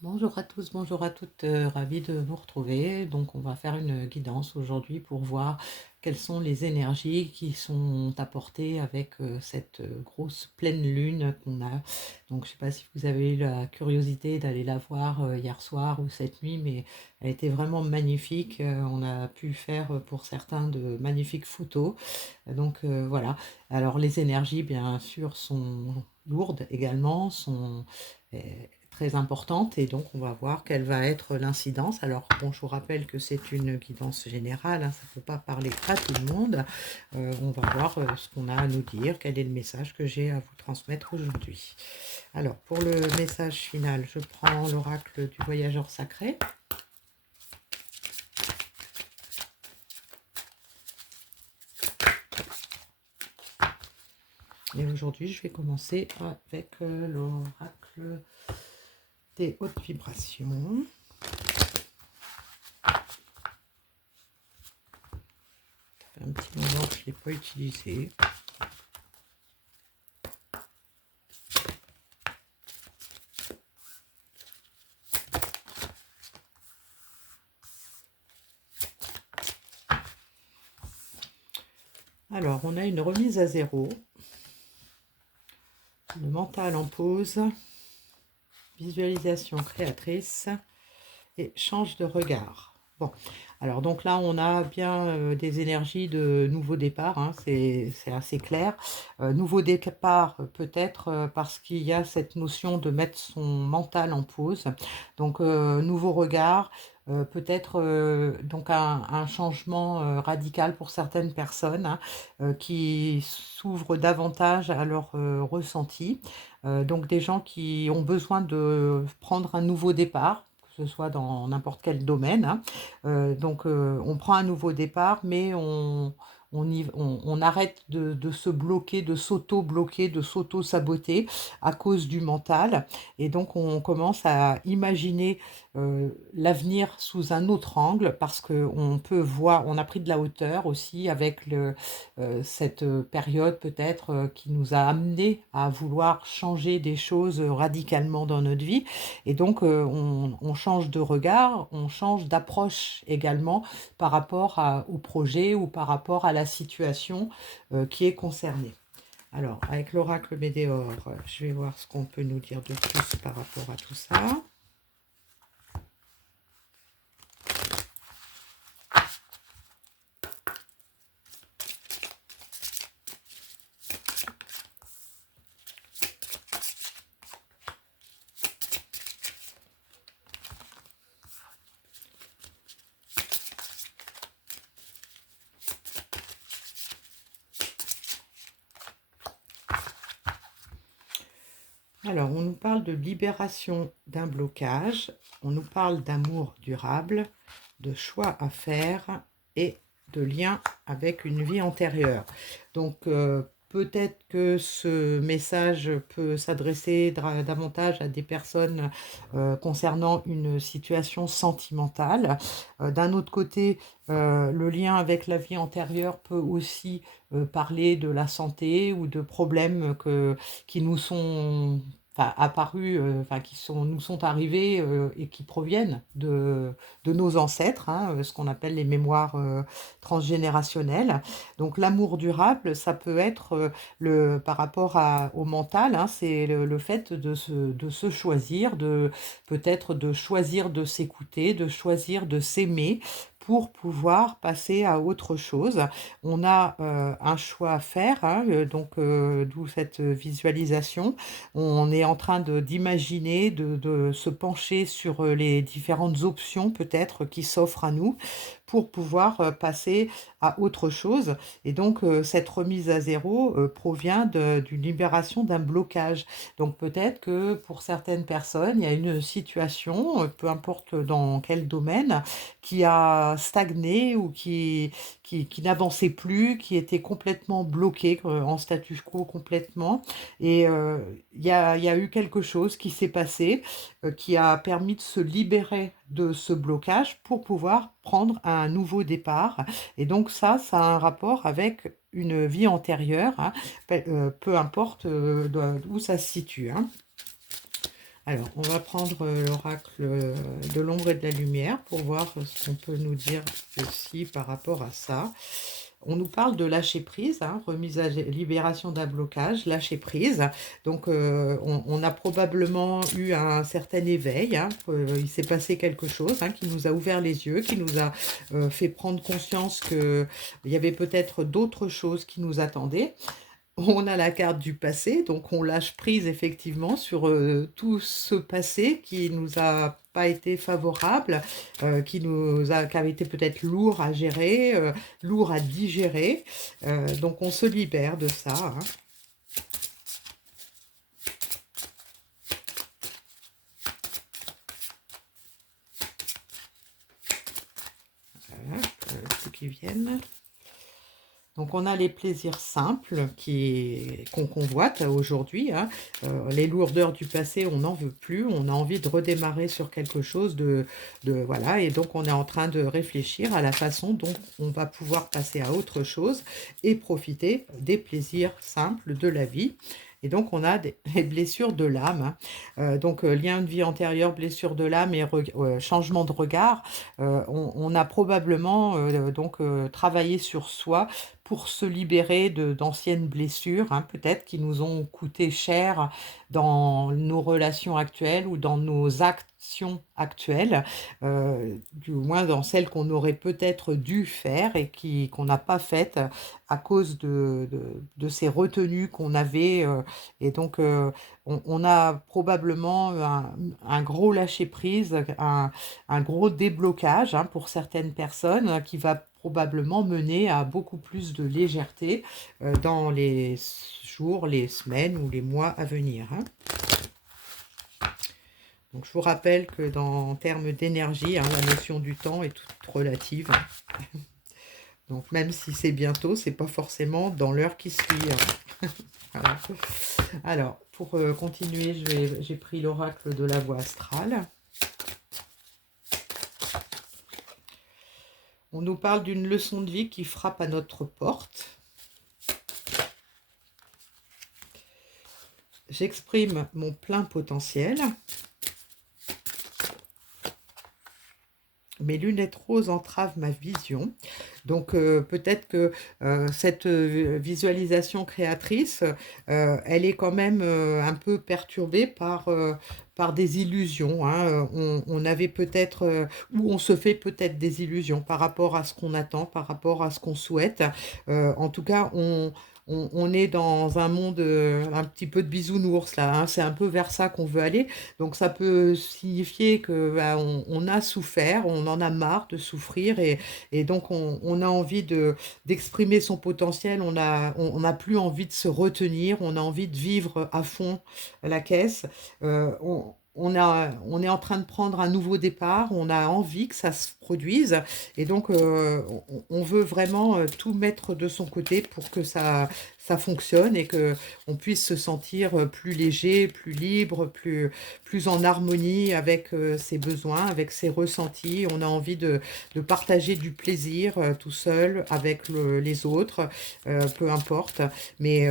Bonjour à tous, bonjour à toutes, ravie de vous retrouver. Donc, on va faire une guidance aujourd'hui pour voir quelles sont les énergies qui sont apportées avec cette grosse pleine lune qu'on a. Donc, je ne sais pas si vous avez eu la curiosité d'aller la voir hier soir ou cette nuit, mais elle était vraiment magnifique. On a pu faire pour certains de magnifiques photos. Voilà. Alors, les énergies, bien sûr, sont lourdes également, sont très importante et donc on va voir quelle va être l'incidence. Alors bon, je vous rappelle que c'est une guidance générale, hein, ça ne peut pas parler à tout le monde. On va voir ce qu'on a à nous dire, quel est le message que j'ai à vous transmettre aujourd'hui. Alors pour le message final, je prends l'oracle du voyageur sacré. Et aujourd'hui, je vais commencer avec l'oracle des hautes vibrations. Ça fait un petit moment que je ne l'ai pas utilisé. Alors, on a une remise à zéro, le mental en pause, visualisation créatrice et change de regard. Bon, alors donc là, on a bien des énergies de nouveau départ, hein, c'est assez clair. Nouveau départ, peut-être parce qu'il y a cette notion de mettre son mental en pause. Donc, nouveau regard, peut-être donc un changement radical pour certaines personnes, hein, qui s'ouvrent davantage à leur ressenti. Donc des gens qui ont besoin de prendre un nouveau départ, que ce soit dans n'importe quel domaine, hein. On prend un nouveau départ, mais on arrête de se bloquer, de s'auto-bloquer, de s'auto-saboter à cause du mental. Et donc, on commence à imaginer l'avenir sous un autre angle parce qu'on peut voir, on a pris de la hauteur aussi avec cette période peut-être qui nous a amené à vouloir changer des choses radicalement dans notre vie. Et donc, on change de regard, on change d'approche également par rapport au projet ou par rapport à la situation qui est concernée. Alors, avec l'oracle Médéor, je vais voir ce qu'on peut nous dire de plus par rapport à tout ça. Alors, on nous parle de libération d'un blocage, on nous parle d'amour durable, de choix à faire et de lien avec une vie antérieure. Donc, peut-être que ce message peut s'adresser davantage à des personnes concernant une situation sentimentale. D'un autre côté, le lien avec la vie antérieure peut aussi parler de la santé ou de problèmes qui nous sont apparus, nous sont arrivés et qui proviennent de nos ancêtres, hein, ce qu'on appelle les mémoires transgénérationnelles. Donc l'amour durable, ça peut être par rapport au mental, hein, c'est le fait de se choisir, peut-être de choisir de s'écouter, de choisir de s'aimer pour pouvoir passer à autre chose. On a un choix à faire, hein, d'où cette visualisation. On est en train d'imaginer, de se pencher sur les différentes options peut-être qui s'offrent à nous pour pouvoir passer à autre chose. Et donc, cette remise à zéro provient d'une libération d'un blocage. Donc, peut-être que pour certaines personnes, il y a une situation, peu importe dans quel domaine, qui a stagné ou qui n'avançait plus, qui était complètement bloquée, en statu quo complètement. Et il y a eu quelque chose qui s'est passé, qui a permis de se libérer de ce blocage pour pouvoir prendre un nouveau départ. Et donc ça a un rapport avec une vie antérieure, hein, peu importe où ça se situe, hein. Alors, on va prendre l'oracle de l'ombre et de la lumière pour voir ce qu'on peut nous dire aussi par rapport à ça. On nous parle de lâcher prise, hein, remise à libération d'un blocage, lâcher prise. Donc, on a probablement eu un certain éveil, hein, il s'est passé quelque chose, hein, qui nous a ouvert les yeux, qui nous a fait prendre conscience qu'il y avait peut-être d'autres choses qui nous attendaient. On a la carte du passé, donc on lâche prise effectivement sur tout ce passé qui nous a pas été favorable, qui avait été peut-être lourd à gérer, lourd à digérer. Donc on se libère de ça, hein. Voilà, ceux qui viennent. Donc on a les plaisirs simples qu'on convoite aujourd'hui, hein. Les lourdeurs du passé, on n'en veut plus, on a envie de redémarrer sur quelque chose voilà, et donc on est en train de réfléchir à la façon dont on va pouvoir passer à autre chose et profiter des plaisirs simples de la vie. Et donc on a des blessures de l'âme, hein. Donc lien de vie antérieur, blessure de l'âme et changement de regard. On a probablement travaillé sur soi pour se libérer d'anciennes blessures, hein, peut-être qui nous ont coûté cher dans nos relations actuelles ou dans nos actions actuelles, du moins dans celles qu'on aurait peut-être dû faire et qu'on n'a pas faites à cause de ces retenues qu'on avait. Et donc, on a probablement un gros lâcher-prise, un gros déblocage, hein, pour certaines personnes qui va probablement mener à beaucoup plus de légèreté dans les jours, les semaines ou les mois à venir, hein. Donc je vous rappelle que en termes d'énergie, hein, la notion du temps est toute relative. Donc même si c'est bientôt, c'est pas forcément dans l'heure qui suit, hein. Voilà. Alors, pour continuer, j'ai pris l'oracle de la voie astrale. On nous parle d'une leçon de vie qui frappe à notre porte. J'exprime mon plein potentiel. Mes lunettes roses entravent ma vision. Donc peut-être que cette visualisation créatrice, elle est quand même un peu perturbée par des illusions, hein. On avait peut-être, ou on se fait peut-être des illusions par rapport à ce qu'on attend, par rapport à ce qu'on souhaite. En tout cas, on est dans un monde un petit peu de bisounours là, hein. C'est un peu vers ça qu'on veut aller. Donc ça peut signifier que on a souffert, on en a marre de souffrir et donc on a envie d'exprimer son potentiel, on n'a plus envie de se retenir, on a envie de vivre à fond la caisse. On est en train de prendre un nouveau départ, on a envie que ça se produise et donc on veut vraiment tout mettre de son côté pour que ça fonctionne et que on puisse se sentir plus léger, plus libre, plus en harmonie avec ses besoins, avec ses ressentis. On a envie de partager du plaisir tout seul, avec les autres, peu importe. Mais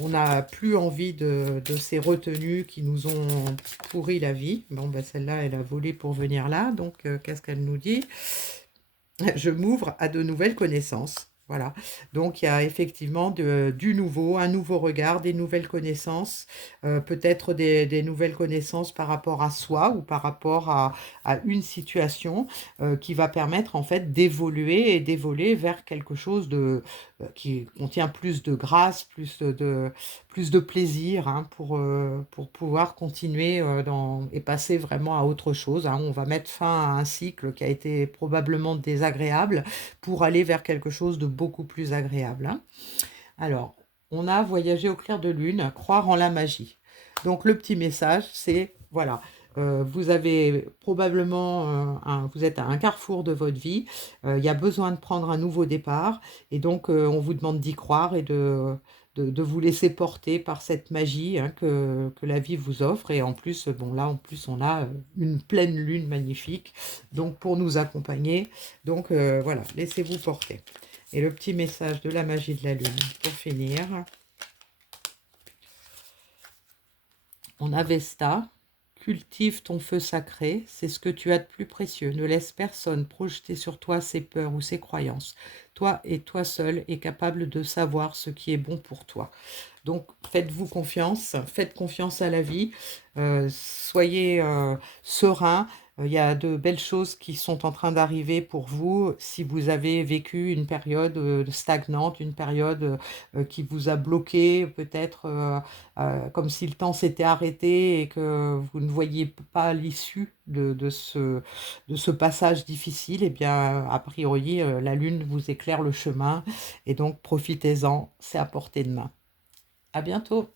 on n'a plus envie de ces retenues qui nous ont pourri la vie. Bon, ben celle-là, elle a volé pour venir là. Donc, qu'est-ce qu'elle nous dit? Je m'ouvre à de nouvelles connaissances. Voilà. Donc, il y a effectivement du nouveau, un nouveau regard, des nouvelles connaissances, peut-être des nouvelles connaissances par rapport à soi ou par rapport à une situation qui va permettre en fait d'évoluer et d'évoluer vers quelque chose qui contient plus de grâce, plus de plaisir, hein, pour pouvoir continuer et passer vraiment à autre chose, hein. On va mettre fin à un cycle qui a été probablement désagréable pour aller vers quelque chose de beaucoup plus agréable, hein. Alors, on a voyagé au clair de lune, croire en la magie. Donc le petit message, c'est, voilà, vous avez probablement, vous êtes à un carrefour de votre vie, il y a besoin de prendre un nouveau départ, et donc on vous demande d'y croire et de vous laisser porter par cette magie, hein, que la vie vous offre. Et en plus, bon là, en plus, on a une pleine lune magnifique, donc pour nous accompagner. Donc voilà, laissez-vous porter. Et le petit message de la magie de la lune, pour finir. On a Vesta, Cultive ton feu sacré, c'est ce que tu as de plus précieux. Ne laisse personne projeter sur toi ses peurs ou ses croyances. Toi et toi seul es capable de savoir ce qui est bon pour toi. Donc faites-vous confiance, faites confiance à la vie, soyez serein. Il y a de belles choses qui sont en train d'arriver pour vous si vous avez vécu une période stagnante, une période qui vous a bloqué, peut-être comme si le temps s'était arrêté et que vous ne voyiez pas l'issue de ce passage difficile. Eh bien, a priori, la Lune vous éclaire le chemin et donc profitez-en, c'est à portée de main. À bientôt.